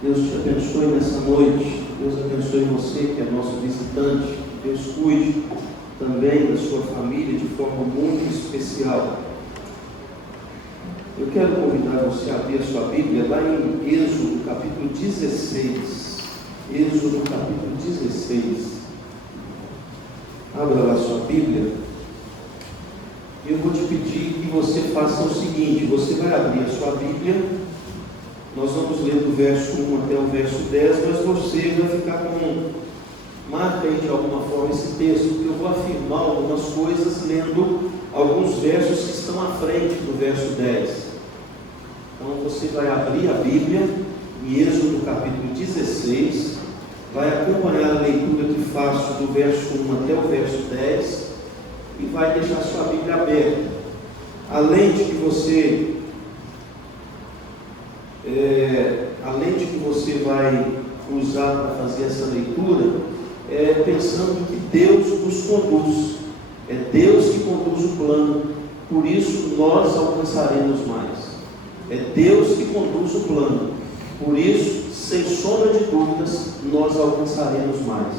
Deus te abençoe nessa noite. Deus abençoe você que é nosso visitante. Deus cuide também da sua família de forma muito especial. Eu quero convidar você a abrir a sua Bíblia lá em Êxodo capítulo 16. Êxodo capítulo 16. Abra lá a sua Bíblia. Eu vou te pedir que você faça o seguinte: você vai abrir a sua Bíblia. Nós vamos ler do verso 1 até o verso 10, mas você vai ficar marca aí de alguma forma esse texto, porque eu vou afirmar algumas coisas lendo alguns versos que estão à frente do verso 10. Então você vai abrir a Bíblia em Êxodo capítulo 16, vai acompanhar a leitura que faço do verso 1 até o verso 10 e vai deixar sua Bíblia aberta. Além de que você vai usar para fazer essa leitura, pensando que Deus nos conduz, é Deus que conduz o plano, por isso nós alcançaremos mais. É Deus que conduz o plano, por isso, sem sombra de dúvidas, nós alcançaremos mais.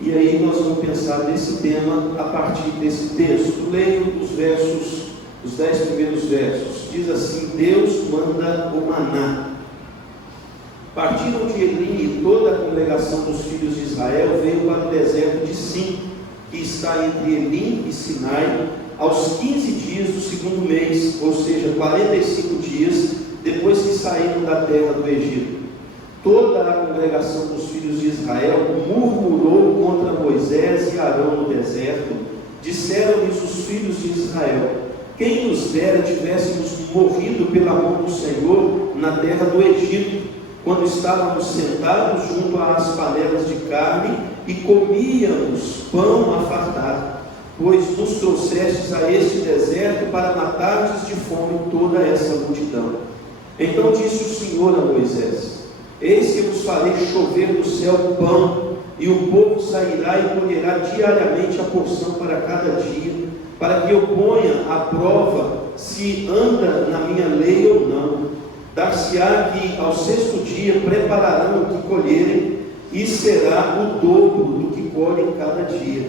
E aí nós vamos pensar nesse tema a partir desse texto. Leio os 10 primeiros versos. Diz assim: Deus manda o maná. Partiram de Elim e toda a congregação dos filhos de Israel veio para o deserto de Sim, que está entre Elim e Sinai, aos 15 dias do segundo mês, ou seja, 45 dias depois que saíram da terra do Egito. Toda a congregação dos filhos de Israel murmurou contra Moisés e Arão no deserto. Disseram-lhes os filhos de Israel: quem nos dera tivéssemos morrido pela mão do Senhor na terra do Egito, quando estávamos sentados junto às panelas de carne e comíamos pão a fartar, pois nos trouxestes a este deserto para matardes de fome toda essa multidão. Então disse o Senhor a Moisés: eis que vos farei chover do céu pão, e o povo sairá e colherá diariamente a porção para cada dia, para que eu ponha à prova se anda na minha lei ou não. Dar-se-á que ao sexto dia prepararão o que colherem, e será o dobro do que colhem cada dia.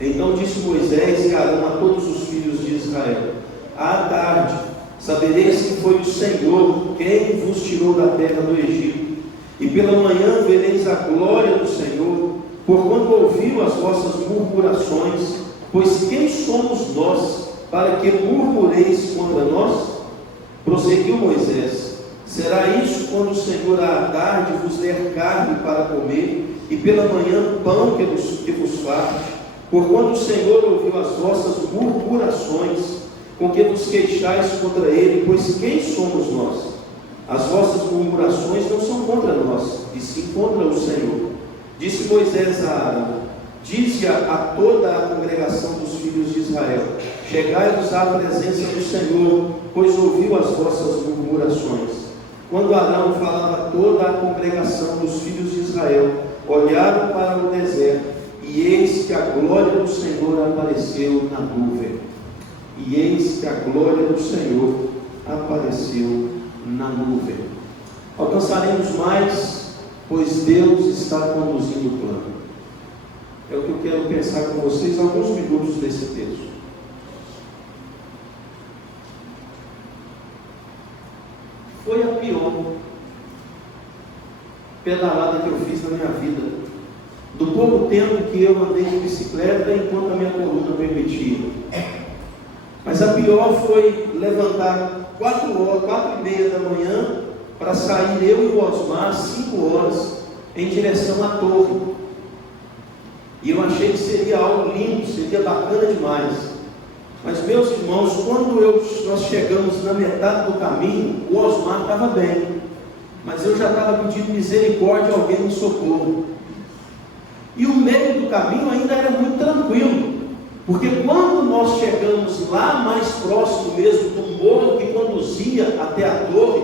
Então disse Moisés e Arão a todos os filhos de Israel: à tarde sabereis que foi o Senhor quem vos tirou da terra do Egito, e pela manhã vereis a glória do Senhor, porquanto ouviu as vossas murmurações. Pois quem somos nós para que murmureis contra nós? Prosseguiu Moisés: será isso quando o Senhor à tarde vos der carne para comer, e pela manhã pão que vos farte? Porquanto o Senhor ouviu as vossas murmurações, com que vos queixais contra ele, pois quem somos nós? As vossas murmurações não são contra nós, e sim contra o Senhor. Disse Moisés a Arão: dize a toda a congregação dos filhos de Israel: chegai-vos à presença do Senhor, pois ouviu as vossas murmurações. Quando Arão falava a toda a congregação dos filhos de Israel, olharam para o deserto, e eis que a glória do Senhor apareceu na nuvem. E eis que a glória do Senhor apareceu na nuvem. Alcançaremos mais, pois Deus está conduzindo o plano. É o que eu quero pensar com vocês alguns minutos desse texto. Foi a pior pedalada que eu fiz na minha vida, do pouco tempo que eu andei de bicicleta enquanto a minha coluna permitia. Mas a pior foi levantar 4h30 da manhã para sair eu e o Osmar às 5 horas em direção à torre. E eu achei que seria algo lindo, seria bacana demais. Mas, meus irmãos, quando nós chegamos na metade do caminho, o Osmar estava bem, mas eu já estava pedindo misericórdia a alguém me socorro. E o meio do caminho ainda era muito tranquilo, porque quando nós chegamos lá mais próximo mesmo do morro que conduzia até a torre,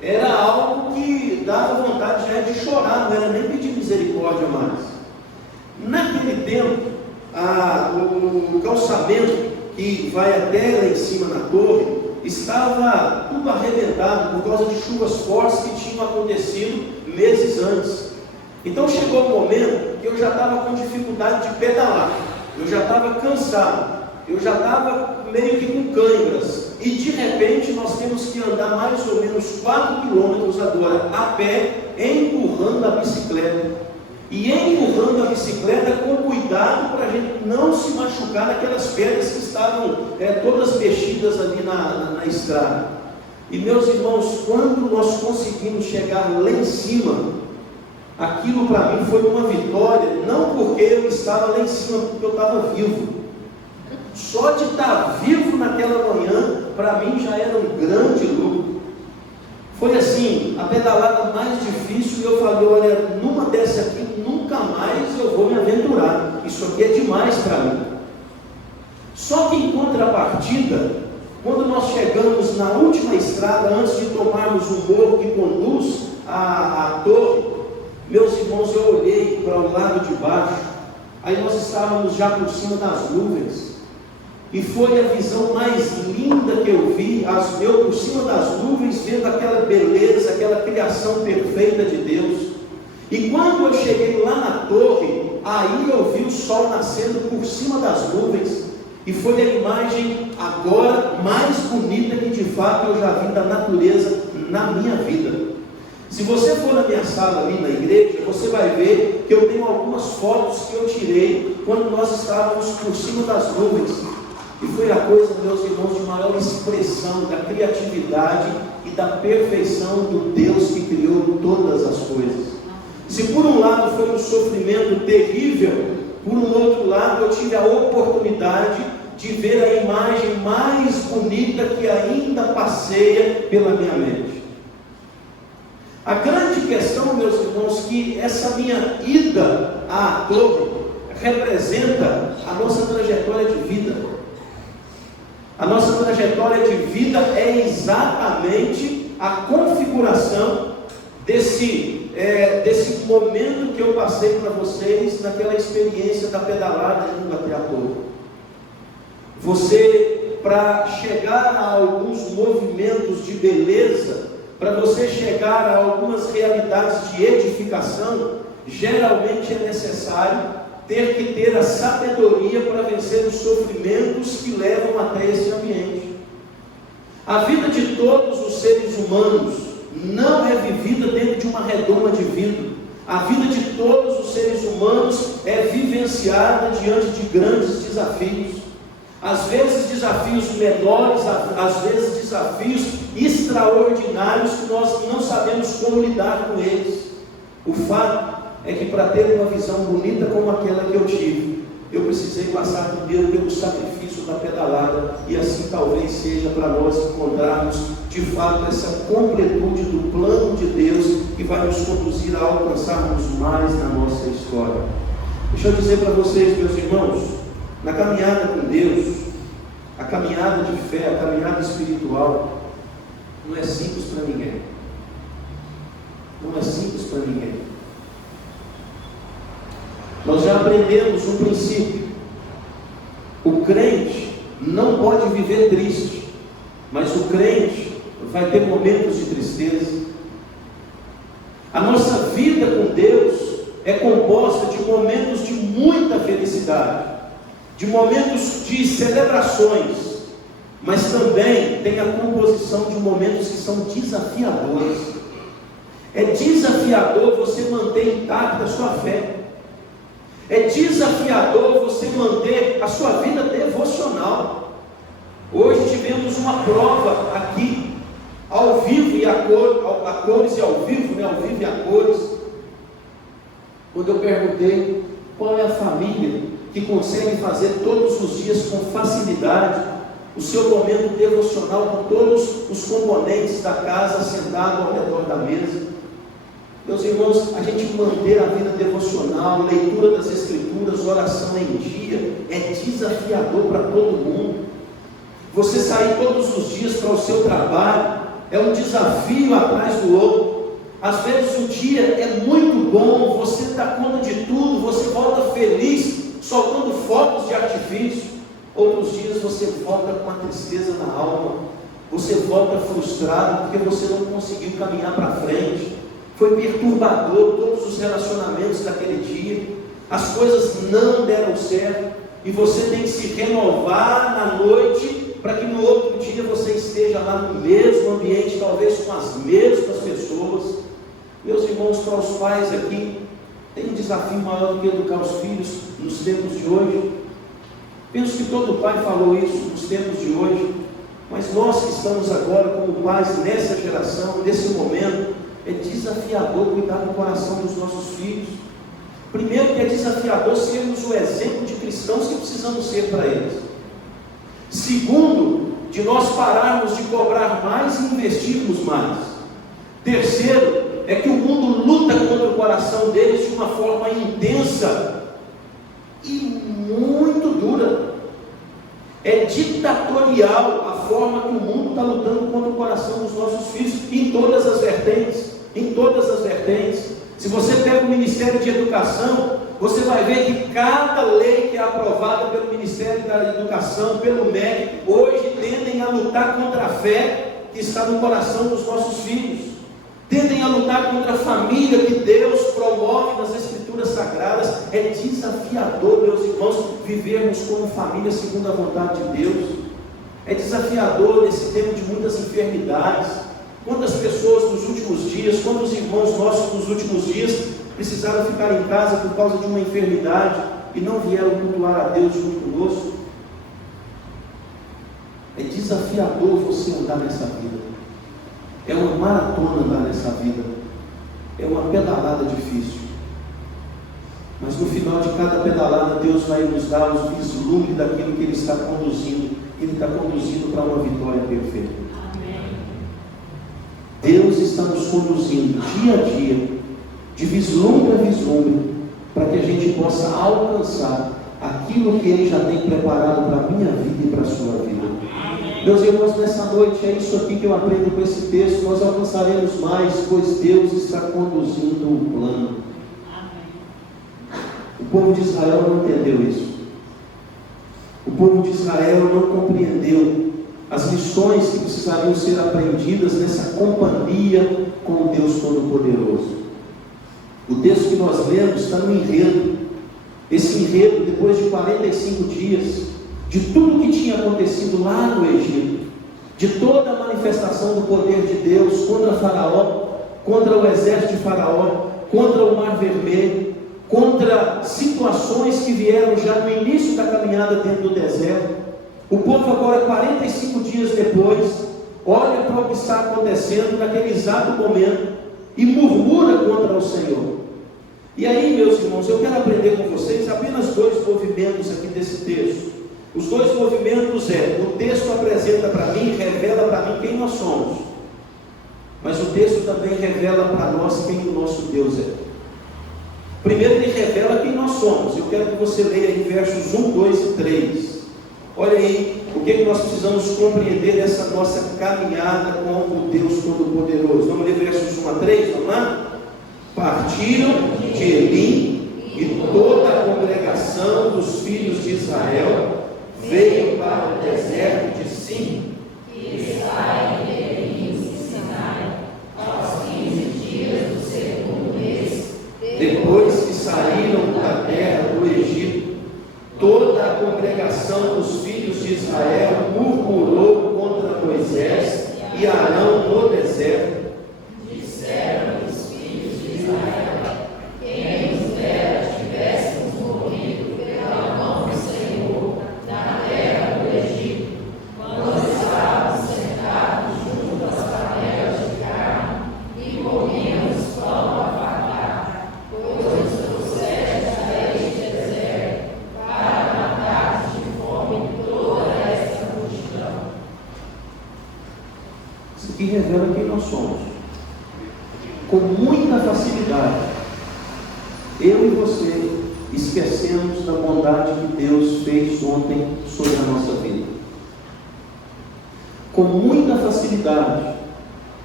era algo que dava vontade já de chorar, não era nem pedir misericórdia mais. Naquele tempo, o calçamento que vai até lá em cima na torre, estava tudo arrebentado por causa de chuvas fortes que tinham acontecido meses antes. Então chegou um momento que eu já estava com dificuldade de pedalar, eu já estava cansado, eu já estava meio que com câimbras, e de repente nós temos que andar mais ou menos 4 quilômetros agora a pé, empurrando a bicicleta. E empurrando a bicicleta com cuidado para a gente não se machucar naquelas pedras que estavam todas mexidas ali na estrada. E meus irmãos, quando nós conseguimos chegar lá em cima, aquilo para mim foi uma vitória, não porque eu estava lá em cima, porque eu estava vivo. Só de estar vivo naquela manhã, para mim já era um grande lucro. Foi assim, a pedalada mais difícil, e eu falei, olha, numa dessa aqui, nunca mais eu vou me aventurar. Isso aqui é demais para mim. Só que em contrapartida, quando nós chegamos na última estrada, antes de tomarmos o morro que conduz à torre, meus irmãos, eu olhei para o lado de baixo, aí nós estávamos já por cima das nuvens, e foi a visão mais linda que eu vi, eu por cima das nuvens, vendo aquela beleza, aquela criação perfeita de Deus. E quando eu cheguei lá na torre, aí eu vi o sol nascendo por cima das nuvens, e foi a imagem agora mais bonita que de fato eu já vi da natureza na minha vida. Se você for na minha sala ali na igreja, você vai ver que eu tenho algumas fotos que eu tirei quando nós estávamos por cima das nuvens. E foi a coisa, meus irmãos, de maior expressão da criatividade e da perfeição do Deus que criou todas as coisas. Se por um lado foi um sofrimento terrível, por um outro lado eu tive a oportunidade de ver a imagem mais bonita que ainda passeia pela minha mente. A grande questão, meus irmãos, que essa minha ida à torre representa a nossa trajetória de vida. A nossa trajetória de vida é exatamente a configuração desse momento que eu passei para vocês naquela experiência da pedalada indo até a torre. Você, para chegar a alguns movimentos de beleza, para você chegar a algumas realidades de edificação, geralmente é necessário ter que ter a sabedoria para vencer os sofrimentos que levam até esse ambiente. A vida de todos os seres humanos não é vivida dentro de uma redoma de vidro. A vida de todos os seres humanos é vivenciada diante de grandes desafios. Às vezes desafios menores, às vezes desafios extraordinários que nós não sabemos como lidar com eles. O fato é que para ter uma visão bonita como aquela que eu tive, eu precisei passar primeiro pelo sacrifício da pedalada, e assim talvez seja para nós encontrarmos de fato essa completude do plano de Deus que vai nos conduzir a alcançarmos mais na nossa história. Deixa eu dizer para vocês, meus irmãos, na caminhada com Deus, a caminhada de fé, a caminhada espiritual, não é simples para ninguém. Não é simples para ninguém. Nós já aprendemos um princípio. O crente não pode viver triste, mas o crente vai ter momentos de tristeza. A nossa vida com Deus é composta de momentos de muita felicidade, de momentos de celebrações, mas também tem a composição de momentos que são desafiadores. É desafiador você manter intacta a sua fé. É desafiador você manter a sua vida devocional. Hoje tivemos uma prova aqui, ao vivo e a cores e ao vivo, né? Ao vivo e a cores. Quando eu perguntei qual é a família que consegue fazer todos os dias com facilidade o seu momento devocional com todos os componentes da casa sentado ao redor da mesa. Meus irmãos, a gente manter a vida devocional, leitura das Escrituras, oração em dia, é desafiador para todo mundo. Você sair todos os dias para o seu trabalho, é um desafio atrás do outro. Às vezes um dia é muito bom, você dá conta de tudo, você volta feliz, soltando fogos de artifício. Outros dias você volta com uma tristeza na alma, você volta frustrado porque você não conseguiu caminhar para frente, foi perturbador todos os relacionamentos daquele dia, as coisas não deram certo, e você tem que se renovar na noite, para que no outro dia você esteja lá no mesmo ambiente, talvez com as mesmas pessoas. Meus irmãos, para os pais aqui, tem um desafio maior do que educar os filhos nos tempos de hoje. Penso que todo pai falou isso nos tempos de hoje, mas nós que estamos agora como pais nessa geração, nesse momento, é desafiador cuidar do coração dos nossos filhos. Primeiro, que é desafiador sermos o exemplo de cristãos que precisamos ser para eles. Segundo, de nós pararmos de cobrar mais e investirmos mais. Terceiro, é que o mundo luta contra o coração deles de uma forma intensa e muito dura. É ditatorial a forma que o mundo está lutando contra o coração dos nossos filhos, em todas as vertentes, em todas as vertentes. Se você pega o Ministério de Educação, você vai ver que cada lei que é aprovada pelo Ministério da Educação, pelo MEC, hoje tendem a lutar contra a fé que está no coração dos nossos filhos, tendem a lutar contra a família que Deus promove nas Escrituras Sagradas. É desafiador, meus irmãos, vivermos como família segundo a vontade de Deus. É desafiador nesse tempo de muitas enfermidades. Quantas pessoas nos últimos dias, quantos irmãos nossos nos últimos dias precisaram ficar em casa por causa de uma enfermidade e não vieram cultuar a Deus junto conosco? É desafiador você andar nessa vida. É uma maratona andar nessa vida. É uma pedalada difícil. Mas no final de cada pedalada, Deus vai nos dar os vislumbres daquilo que Ele está conduzindo. Ele está conduzindo para uma vitória perfeita. Deus está nos conduzindo dia a dia, de vislumbre a vislumbre, para que a gente possa alcançar aquilo que Ele já tem preparado para a minha vida e para a sua vida. Meus irmãos, nessa noite é isso aqui que eu aprendo com esse texto. Nós alcançaremos mais, pois Deus está conduzindo o plano. O povo de Israel não entendeu isso. O povo de Israel não compreendeu as lições que precisariam ser aprendidas nessa companhia com o Deus Todo-Poderoso. O texto que nós lemos está no enredo. Esse enredo, depois de 45 dias, de tudo que tinha acontecido lá no Egito, de toda a manifestação do poder de Deus contra Faraó, contra o exército de Faraó, contra o Mar Vermelho, contra situações que vieram já no início da caminhada dentro do deserto. O povo agora, 45 dias depois, olha para o que está acontecendo naquele exato momento e murmura contra o Senhor. E aí, meus irmãos, eu quero aprender com vocês apenas dois movimentos aqui desse texto. Os dois movimentos o texto apresenta para mim, revela para mim quem nós somos, mas o texto também revela para nós quem o nosso Deus é. Primeiro ele revela quem nós somos. Eu quero que você leia aí versos 1, 2 e 3. Olha aí o que nós precisamos compreender dessa nossa caminhada com o Deus Todo-Poderoso. Vamos ler versos 1 a 3, vamos lá? Partiram de Elim, e toda a congregação dos filhos de Israel veio para o deserto de Sim, que está em Elim, Sinai, aos 15 dias do segundo mês, depois que saíram da terra do Egito. Toda a congregação dos filhos de Israel murmurou contra Moisés e Arão no deserto. disseram os filhos de Israel: quem nos dera tivéssemos morrido pela mão do Senhor na terra do Egito, quando estávamos sentados junto às panelas de carne e comíamos pão a fartar, pois nos trouxeste a este deserto para matar de fome toda esta multidão. Isso aqui revela quem nós somos. Com muita facilidade, eu e você esquecemos da bondade que Deus fez ontem sobre a nossa vida. Com muita facilidade,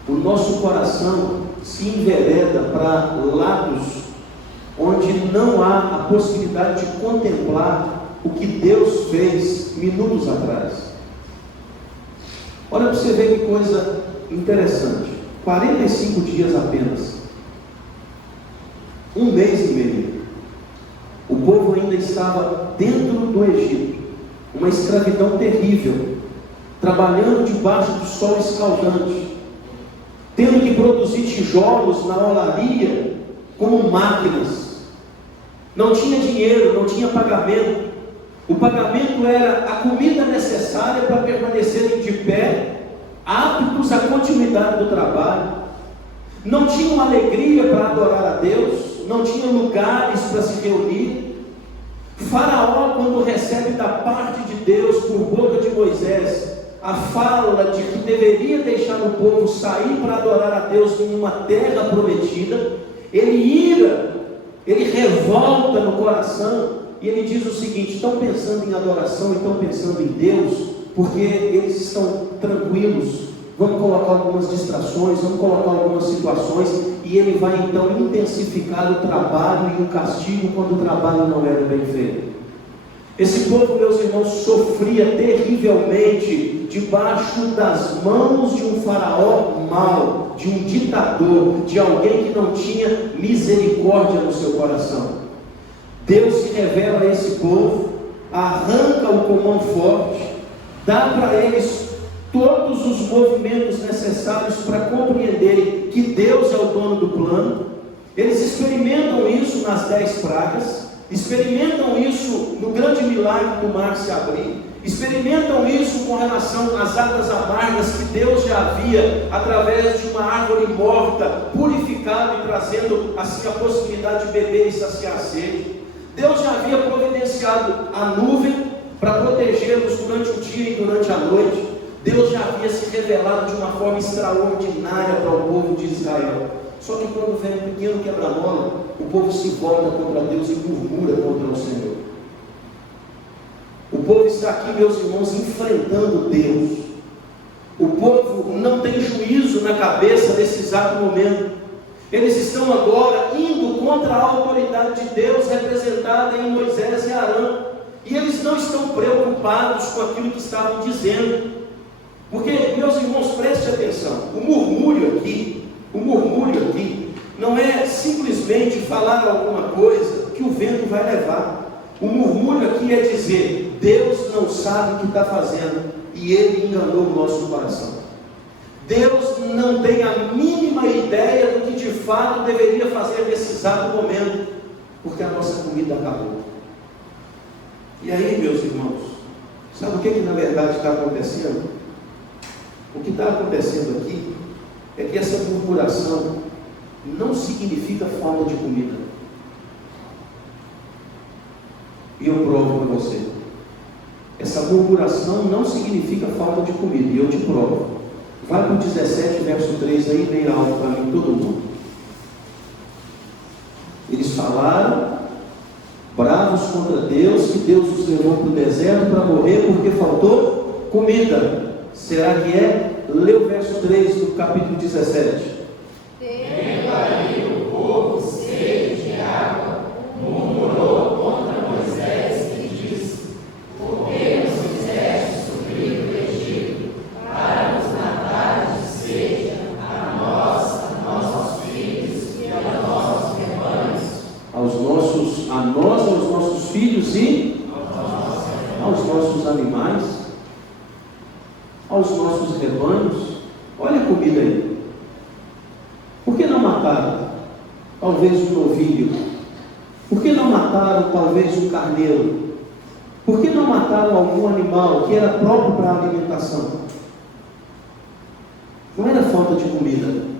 o nosso coração se envereda para lados onde não há a possibilidade de contemplar o que Deus fez minutos atrás. Olha para você ver que coisa interessante. 45 dias apenas. Um mês e meio. O povo ainda estava dentro do Egito. Uma escravidão terrível. Trabalhando debaixo do sol escaldante. Tendo que produzir tijolos na olaria como máquinas. Não tinha dinheiro, não tinha pagamento. O pagamento era a comida necessária para permanecerem de pé, aptos à continuidade do trabalho. Não tinham alegria para adorar a Deus, não tinham lugares para se reunir. Faraó, quando recebe da parte de Deus, por boca de Moisés, a fala de que deveria deixar o povo sair para adorar a Deus em uma terra prometida, ele ira, ele revolta no coração, e ele diz o seguinte: estão pensando em adoração, estão pensando em Deus, porque eles estão tranquilos, vamos colocar algumas distrações, vamos colocar algumas situações, e ele vai então intensificar o trabalho e o castigo quando o trabalho não era bem feito. Esse povo, meus irmãos, sofria terrivelmente debaixo das mãos de um faraó mau, de um ditador, de alguém que não tinha misericórdia no seu coração. Deus se revela a esse povo, arranca o com mão forte, dá para eles todos os movimentos necessários para compreenderem que Deus é o dono do plano. Eles experimentam isso nas 10 pragas, experimentam isso no grande milagre do mar se abrir, experimentam isso com relação às águas amargas que Deus já havia, através de uma árvore morta, purificado e trazendo assim a possibilidade de beber e saciar a sede. Deus já havia providenciado a nuvem para protegê-los durante o dia e durante a noite. Deus já havia se revelado de uma forma extraordinária para o povo de Israel. Só que quando vem um pequeno quebra-mola, o povo se volta contra Deus e murmura contra o Senhor. O povo está aqui, meus irmãos, enfrentando Deus. O povo não tem juízo na cabeça nesse exato momento. Eles estão agora indo contra a autoridade de Deus representada em Moisés e Arão. E eles não estão preocupados com aquilo que estavam dizendo. Porque, meus irmãos, preste atenção. O murmúrio aqui não é simplesmente falar alguma coisa que o vento vai levar. O murmúrio aqui é dizer: Deus não sabe o que está fazendo e Ele enganou o nosso coração. Deus não tem a mínima ideia do que de fato deveria fazer nesse exato momento, porque a nossa comida acabou. E aí, meus irmãos, sabe o que na verdade está acontecendo? O que está acontecendo aqui é que essa murmuração não significa falta de comida. E eu provo para você. Essa murmuração não significa falta de comida, e eu te provo. Vai para o 17, verso 3 aí, bem alto para mim, todo mundo. Eles falaram, bravos contra Deus, que Deus os levou para o deserto para morrer porque faltou comida. Será que é? Lê o verso 3 do capítulo 17. Tendo ali o povo sede de água, murmurou contra Moisés e disse: por que nos fizeste subir do Egito para nos matar de sede, a nós, a nossos filhos e aos nossos rebanhos? A nós, aos nossos filhos e aos nossos animais, aos nossos rebanhos. Olha a comida aí. Por que não mataram talvez um novilho? Por que não mataram talvez um carneiro? Por que não mataram algum animal que era próprio para a alimentação? Não era falta de comida.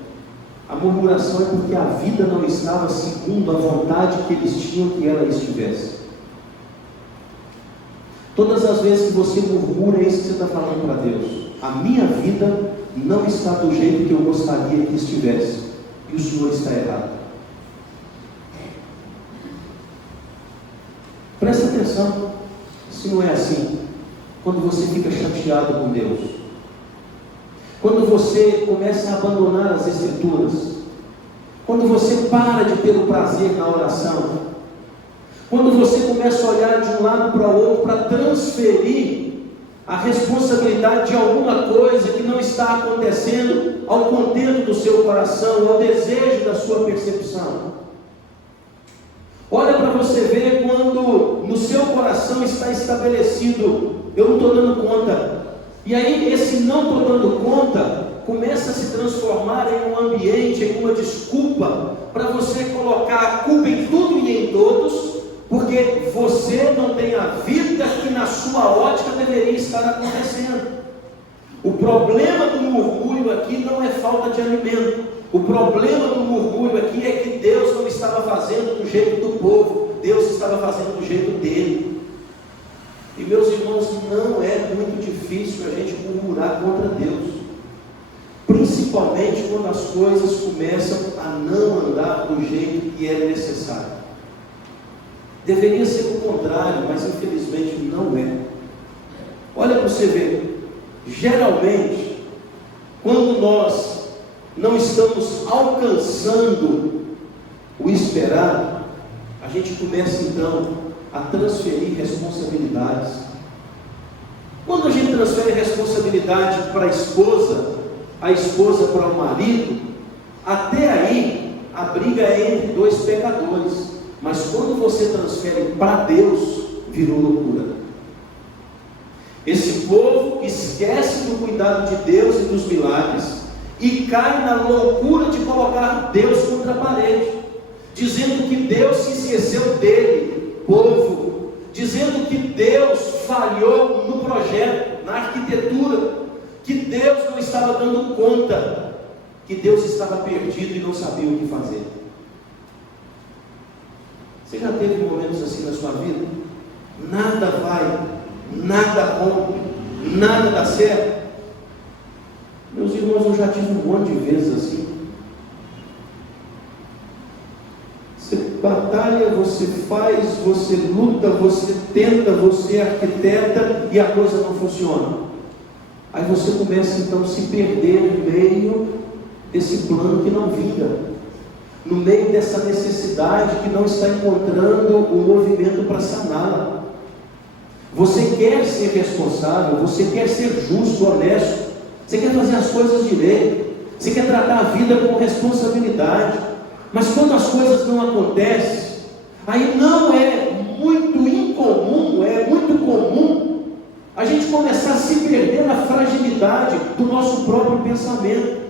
A murmuração é porque a vida não estava segundo a vontade que eles tinham que ela estivesse. Todas as vezes que você murmura, é isso que você está falando para Deus: a minha vida não está do jeito que eu gostaria que estivesse, e o Senhor está errado. Presta atenção, se não é assim, quando você fica chateado com Deus, quando você começa a abandonar as Escrituras, quando você para de ter o prazer na oração, quando você começa a olhar de um lado para o outro para transferir a responsabilidade de alguma coisa que não está acontecendo ao contento do seu coração, ao desejo da sua percepção. Olha para você ver quando no seu coração está estabelecido: eu não estou dando conta. E aí esse não estou dando conta começa a se transformar em um ambiente, em uma desculpa para você colocar a culpa em tudo e em todos, porque você não tem a vida que na sua ótica deveria estar acontecendo. O problema do murmúrio aqui não é falta de alimento. O problema do murmúrio aqui é que Deus não estava fazendo do jeito do povo, Deus estava fazendo do jeito dele. E meus irmãos, não é muito difícil a gente murmurar contra Deus, principalmente quando as coisas começam a não andar do jeito que é necessário. Deveria ser o contrário, mas infelizmente não é. Olha para você ver, geralmente, quando nós não estamos alcançando o esperado, a gente começa então a transferir responsabilidades. Quando a gente transfere responsabilidade para a esposa para o marido, até aí a briga é entre dois pecadores. Mas quando você transfere para Deus, virou loucura. Esse povo esquece do cuidado de Deus e dos milagres e cai na loucura de colocar Deus contra a parede, dizendo que Deus se esqueceu dele, povo, dizendo que Deus falhou no projeto, na arquitetura, que Deus não estava dando conta, que Deus estava perdido e não sabia o que fazer. Você já teve momentos assim na sua vida? Nada vai, nada rompe, nada dá certo. Meus irmãos, eu já tive um monte de vezes assim. Você batalha, você faz, você luta, você tenta, você arquiteta e a coisa não funciona. Aí você começa então a se perder no meio desse plano que não vinga, no meio dessa necessidade que não está encontrando o movimento para saná-la. Você quer ser responsável, você quer ser justo, honesto, você quer fazer as coisas direito, você quer tratar a vida com responsabilidade, mas quando as coisas não acontecem, aí não é muito incomum, é muito comum a gente começar a se perder na fragilidade do nosso próprio pensamento,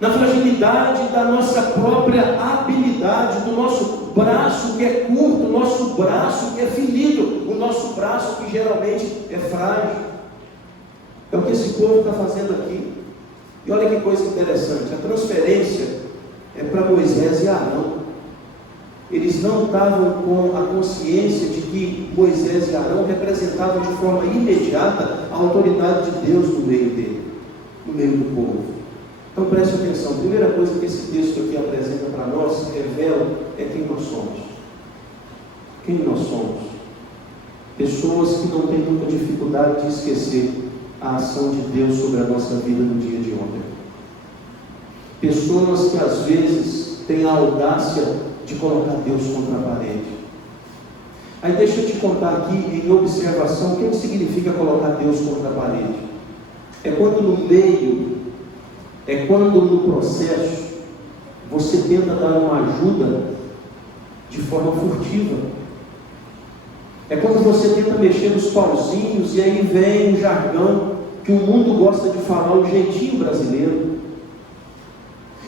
na fragilidade da nossa própria habilidade, do nosso braço que é curto, o nosso braço que é ferido, o nosso braço que geralmente é frágil. É o que esse povo está fazendo aqui. E olha que coisa interessante, a transferência é para Moisés e Arão. Eles não estavam com a consciência de que Moisés e Arão representavam de forma imediata a autoridade de Deus no meio dele, no meio do povo. Então preste atenção, a primeira coisa que esse texto aqui apresenta para nós, revela, é quem nós somos. Quem nós somos? Pessoas que não têm muita dificuldade de esquecer a ação de Deus sobre a nossa vida no dia de ontem. Pessoas que às vezes têm a audácia de colocar Deus contra a parede. Aí deixa eu te contar aqui em observação o que significa colocar Deus contra a parede. É quando no meio, é quando no processo você tenta dar uma ajuda de forma furtiva. É quando você tenta mexer nos pauzinhos e aí vem um jargão que o mundo gosta de falar, o jeitinho brasileiro.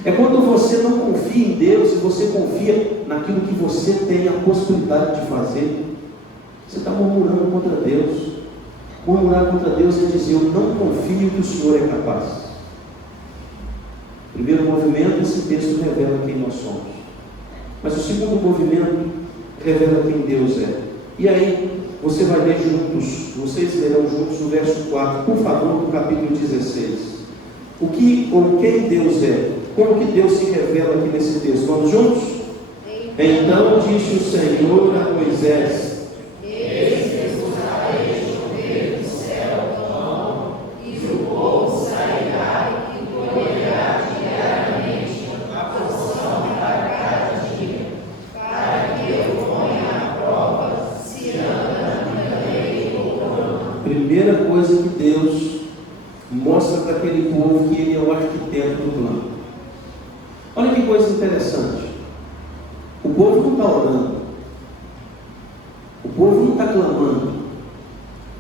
É quando você não confia em Deus e você confia naquilo que você tem a possibilidade de fazer. Você está murmurando contra Deus. Murmurar contra Deus é dizer: eu não confio que o Senhor é capaz. Primeiro movimento, esse texto revela quem nós somos. Mas o segundo movimento revela quem Deus é. E aí, você vai ler juntos, vocês lerão juntos o verso 4, por favor, do capítulo 16. O que ou quem Deus é? Como que Deus se revela aqui nesse texto? Vamos juntos? Então disse o Senhor a Moisés: do plano. Olha que coisa interessante. O povo não está orando. O povo não está clamando.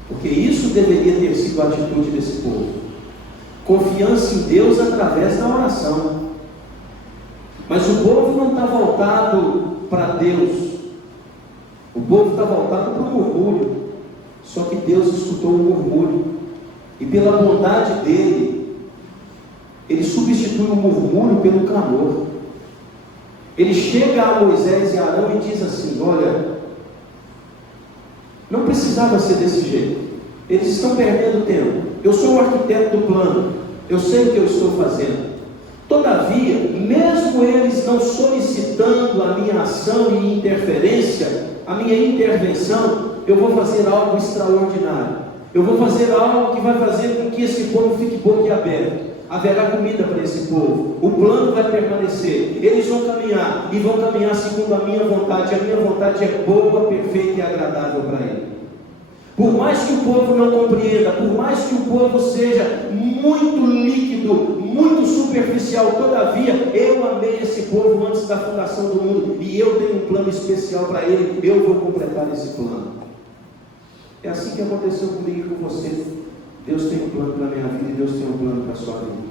Porque isso deveria ter sido a atitude desse povo. Confiança em Deus através da oração. Mas o povo não está voltado para Deus. O povo está voltado para o murmúrio. Só que Deus escutou o murmúrio. E pela bondade dele, ele substitui o murmúrio pelo clamor. Ele chega a Moisés e Arão e diz assim: olha, não precisava ser desse jeito. Eles estão perdendo tempo. Eu sou o arquiteto do plano. Eu sei o que eu estou fazendo. Todavia, mesmo eles não solicitando a minha ação e interferência, a minha intervenção, eu vou fazer algo extraordinário. Eu vou fazer algo que vai fazer com que esse povo fique boquiaberto. Haverá comida para esse povo. O plano vai permanecer. Eles vão caminhar e vão caminhar segundo a minha vontade. A minha vontade é boa, perfeita e agradável para ele. Por mais que o povo não compreenda, por mais que o povo seja muito líquido, muito superficial, todavia eu amei esse povo antes da fundação do mundo e eu tenho um plano especial para ele. Eu vou completar esse plano. É assim que aconteceu comigo e com você. Deus tem um plano para a minha vida e Deus tem um plano para a sua vida.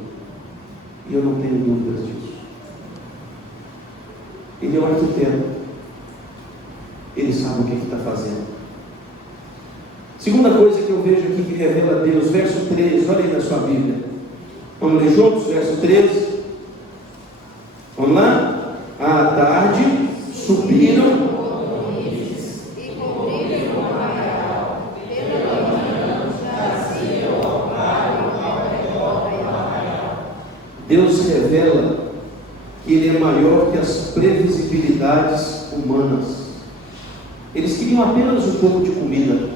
E eu não tenho dúvidas disso. Ele é o arquiteto. Ele sabe o que está fazendo. Segunda coisa que eu vejo aqui que revela Deus, verso 13, olha aí na sua Bíblia. Vamos ler juntos, verso 13. Vamos lá? À tarde subiram. Deus revela que Ele é maior que as previsibilidades humanas. Eles queriam apenas um pouco de comida.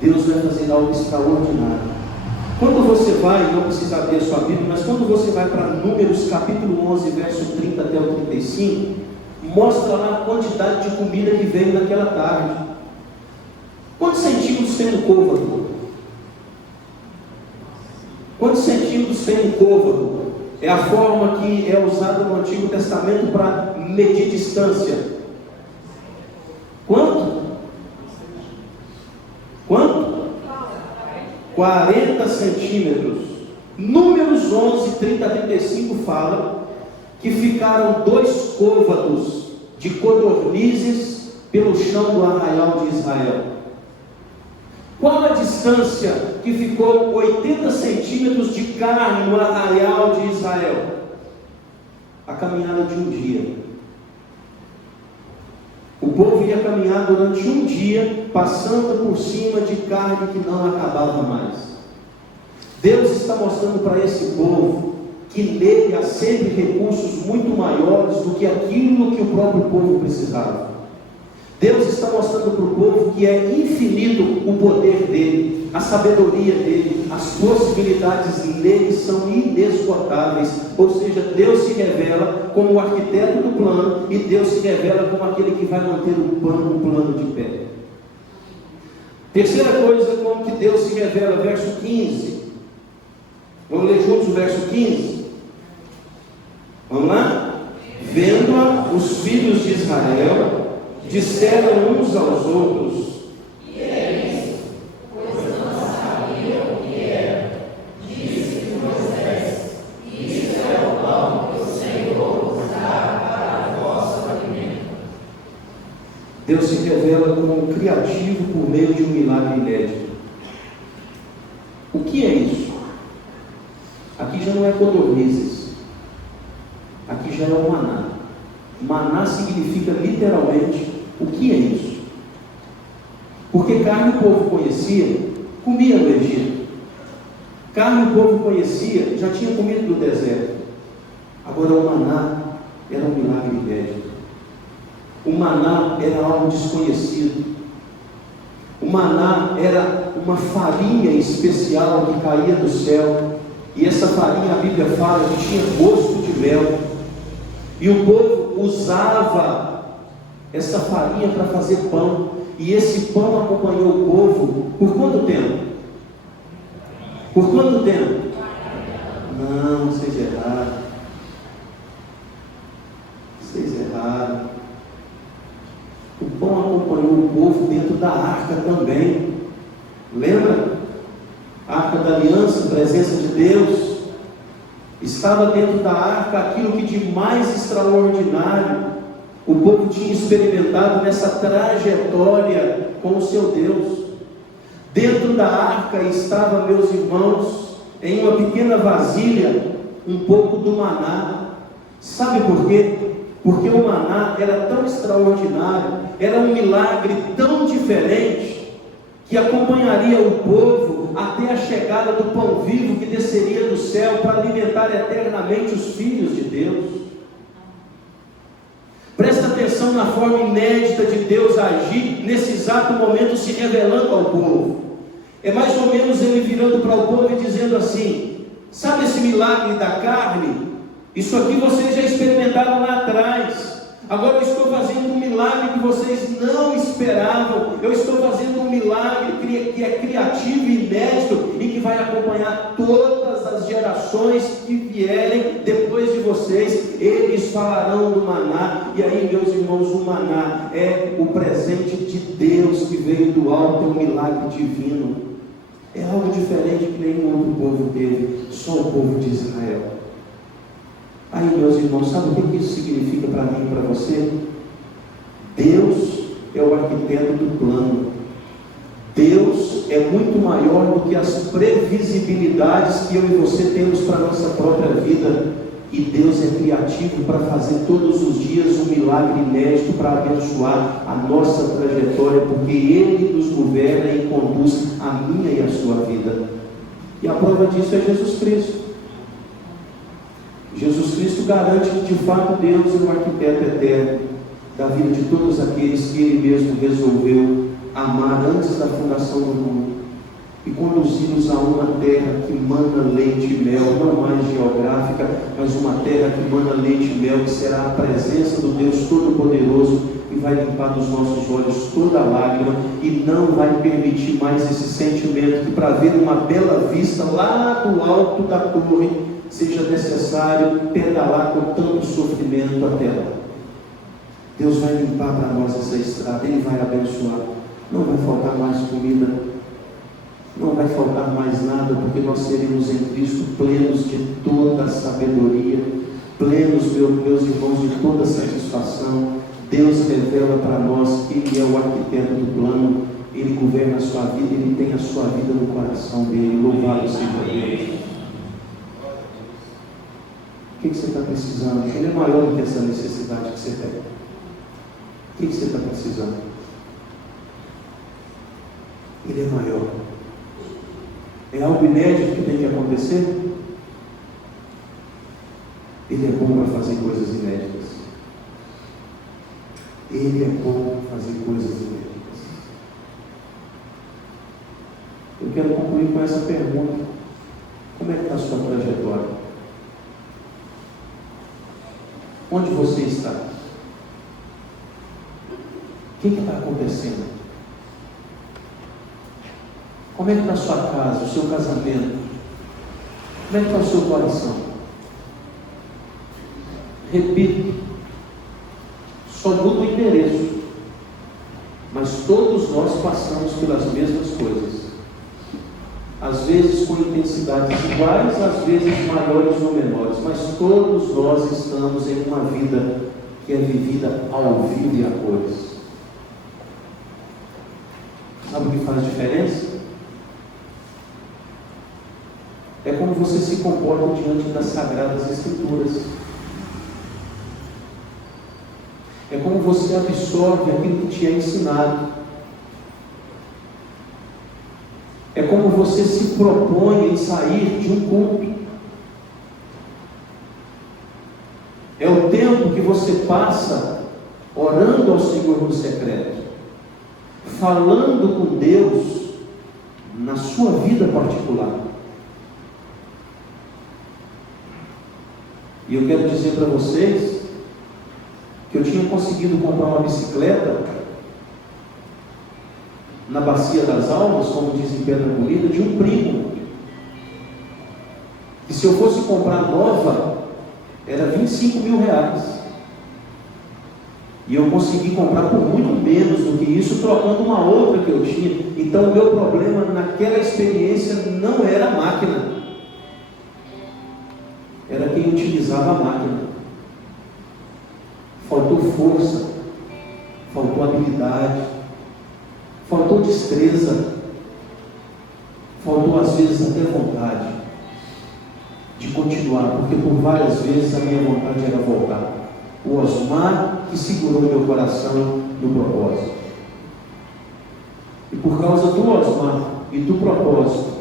Deus vai fazer algo extraordinário. Quando você vai, não precisa abrir a sua Bíblia, mas quando você vai para Números capítulo 11, verso 30 até o 35, mostra lá a quantidade de comida que veio naquela tarde. Quantos centímetros tem um côvado? Quantos centímetros tem um côvado? É a forma que é usada no Antigo Testamento para medir distância. Quanto? 40 centímetros. Números 11, 30 a 35 fala que ficaram 2 côvados de codornizes pelo chão do arraial de Israel. Qual a distância que ficou 80 centímetros de carne no arraial de Israel? A caminhada de um dia. O povo ia caminhar durante um dia, passando por cima de carne que não acabava mais. Deus está mostrando para esse povo que nele há sempre recursos muito maiores do que aquilo que o próprio povo precisava. Deus está mostrando para o povo que é infinito o poder dele, a sabedoria dele, as possibilidades nele são inesgotáveis. Ou seja, Deus se revela como o arquiteto do plano e Deus se revela como aquele que vai manter o plano de pé. Terceira coisa, como que Deus se revela, verso 15. Vamos ler juntos o verso 15? Vamos lá? Vendo-a, os filhos de Israel disseram uns aos outros: que é isso? Pois não sabiam o que era. Disse Moisés: isso é o pão que o Senhor vos dá para o vosso alimento. Deus se revela como criativo por meio de um milagre inédito. O que é isso? Aqui já não é codornizes. Aqui já é o maná. Maná significa literalmente o que é isso? Porque carne o povo conhecia, comia no Egito. Carne o povo conhecia, já tinha comido no deserto. Agora o maná era um milagre inédito. O maná era algo desconhecido. O maná era uma farinha especial que caía do céu. E essa farinha, a Bíblia fala que tinha gosto de mel. E o povo usava essa farinha para fazer pão. E esse pão acompanhou o povo por quanto tempo? Por quanto tempo? Não, vocês erraram. Vocês erraram. O pão acompanhou o povo dentro da arca também. Lembra? A arca da aliança, presença de Deus. Estava dentro da arca aquilo que de mais extraordinário o povo tinha experimentado nessa trajetória com o seu Deus. Dentro da arca estava, meus irmãos, em uma pequena vasilha, um pouco do maná. Sabe por quê? Porque o maná era tão extraordinário, era um milagre tão diferente, que acompanharia o povo até a chegada do pão vivo que desceria do céu para alimentar eternamente os filhos de Deus. Presta atenção na forma inédita de Deus agir nesse exato momento, se revelando ao povo. É mais ou menos ele virando para o povo e dizendo assim: sabe esse milagre da carne? Isso aqui vocês já experimentaram lá atrás. Agora eu estou fazendo um milagre que vocês não esperavam. Eu estou fazendo um milagre que é criativo e inédito e que vai acompanhar todas as gerações que vierem depois de vocês. Eles falarão do maná. E aí, meus irmãos, o maná é o presente de Deus que veio do alto, é um milagre divino. É algo diferente que nenhum outro povo teve, só o povo de Israel. Aí, meus irmãos, sabe o que isso significa para mim e para você? Deus é o arquiteto do plano. Deus é muito maior do que as previsibilidades que eu e você temos para a nossa própria vida. E Deus é criativo para fazer todos os dias um milagre inédito para abençoar a nossa trajetória, porque Ele nos governa e conduz a minha e a sua vida. E a prova disso é Jesus Cristo. Jesus Cristo garante que de fato Deus é o arquiteto eterno da vida de todos aqueles que Ele mesmo resolveu amar antes da fundação do mundo e conduzi-los a uma terra que mana leite e mel, não mais geográfica, mas uma terra que mana leite e mel, que será a presença do Deus Todo-Poderoso e vai limpar dos nossos olhos toda lágrima e não vai permitir mais esse sentimento que para ver uma bela vista lá do alto da torre seja necessário pedalar com tanto sofrimento até lá. Deus vai limpar para nós essa estrada, Ele vai abençoar. Não vai faltar mais comida, não vai faltar mais nada, porque nós seremos em Cristo plenos de toda a sabedoria, plenos, meus irmãos, de toda a satisfação. Deus revela para nós que Ele é o arquiteto do plano, Ele governa a sua vida, Ele tem a sua vida no coração dEle. Louvado seja Deus. O que você está precisando? Ele é maior do que essa necessidade que você tem. O que você está precisando? Ele é maior. É algo inédito que tem que acontecer? Ele é bom para fazer coisas inéditas. Ele é bom para fazer coisas inéditas. Eu quero concluir com essa pergunta: como é que está a sua trajetória? Onde você está? O que está acontecendo? Como é que está a sua casa, o seu casamento? Como é que está o seu coração? Repito, só muda o endereço, mas todos nós passamos pelas mesmas coisas. Às vezes com intensidades iguais, às vezes maiores ou menores, mas todos nós estamos em uma vida que é vivida ao vivo e a cores. Sabe o que faz diferença? É como você se comporta diante das Sagradas Escrituras. É como você absorve aquilo que te é ensinado. É como você se propõe em sair de um culto. É o tempo que você passa orando ao Senhor no secreto, falando com Deus na sua vida particular. E eu quero dizer para vocês que eu tinha conseguido comprar uma bicicleta na Bacia das Almas, como diz em Pedra Bonita, de um primo que se eu fosse comprar nova, era R$25 mil. E eu consegui comprar por muito menos do que isso, trocando uma outra que eu tinha. Então o meu problema naquela experiência não era a máquina, era quem utilizava a máquina. Faltou força, faltou habilidade, faltou destreza, faltou às vezes até vontade de continuar, porque por várias vezes a minha vontade era voltar. O Osmar que segurou meu coração no propósito. E por causa do Osmar e do propósito,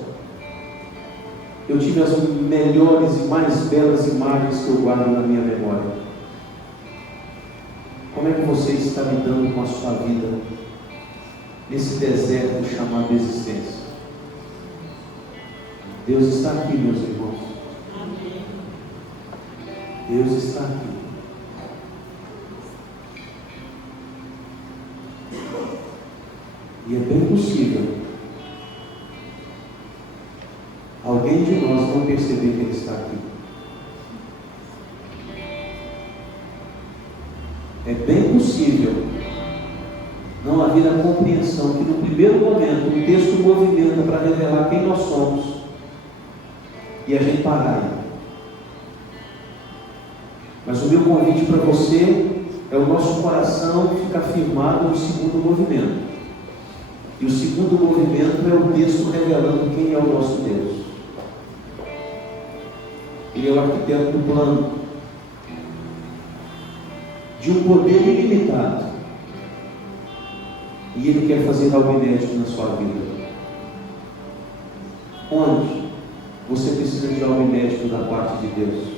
eu tive as melhores e mais belas imagens que eu guardo na minha memória. Como é que você está lidando com a sua vida nesse deserto chamado existência? Deus está aqui, meus irmãos. Deus está aqui. E é bem possível alguém de nós não perceber que Ele está aqui. É bem possível não haver a compreensão que no primeiro momento o texto movimenta para revelar quem nós somos e a gente parar aí. Mas o meu convite para você é o nosso coração ficar firmado no segundo movimento. E o segundo movimento é o texto revelando quem é o nosso Deus. Ele é o arquiteto do plano, de um poder ilimitado. E Ele quer fazer algo inédito na sua vida. Onde você precisa de algo inédito da parte de Deus?